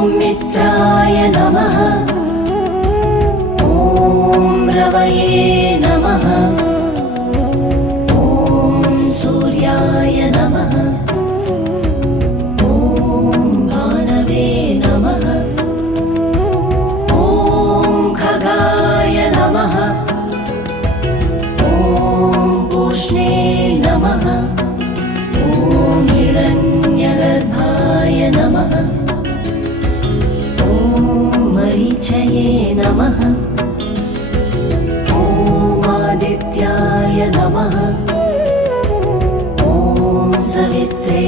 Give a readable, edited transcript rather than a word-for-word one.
मित्राय नमः। ॐ रवये नमः। ॐ सूर्याय नमः। ॐ भानवे नमः। ॐ खगाय नमः। ॐ पूष्णे नमः। ॐ हिरण्यगर्भाय नमः। मरीचये नमः। ॐ आदित्याय नमः। ॐ सवित्रे